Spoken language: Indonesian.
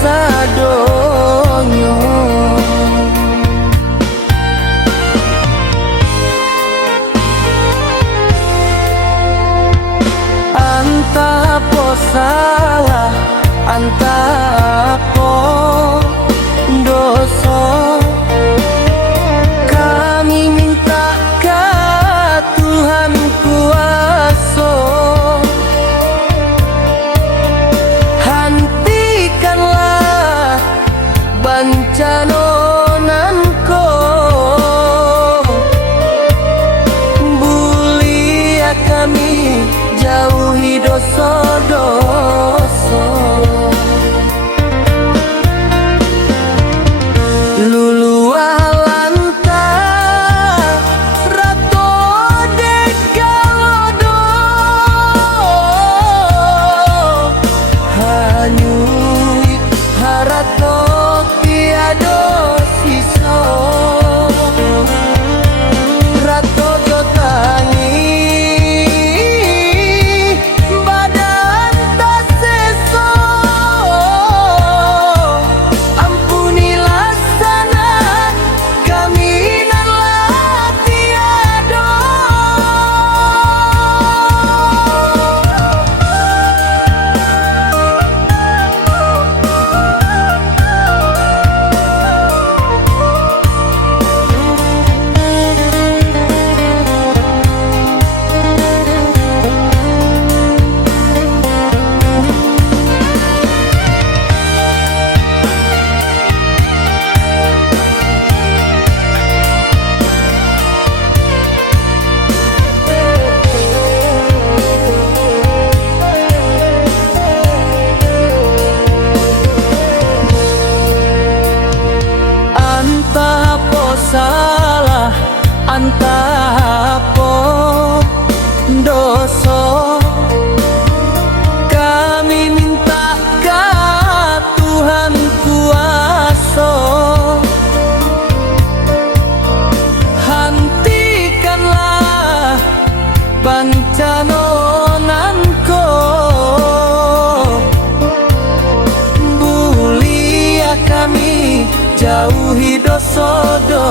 sadonyo. Anta po salah, anta po dosa, kami minta ke Tuhan kuasa, hentikanlah bancanonanku, bulia kami jauhi dosa-dosa. Lulu alanta rato dekalodo, hanyui harato tiado siso, rato jotangi badan tak seso, ampunilah sana kami nanlah tiado. Anta po salah, anta po dosa, kami minta ke Tuhan kuasa, hentikanlah bancanonanku, bulia kami jauhi dosa-dosa.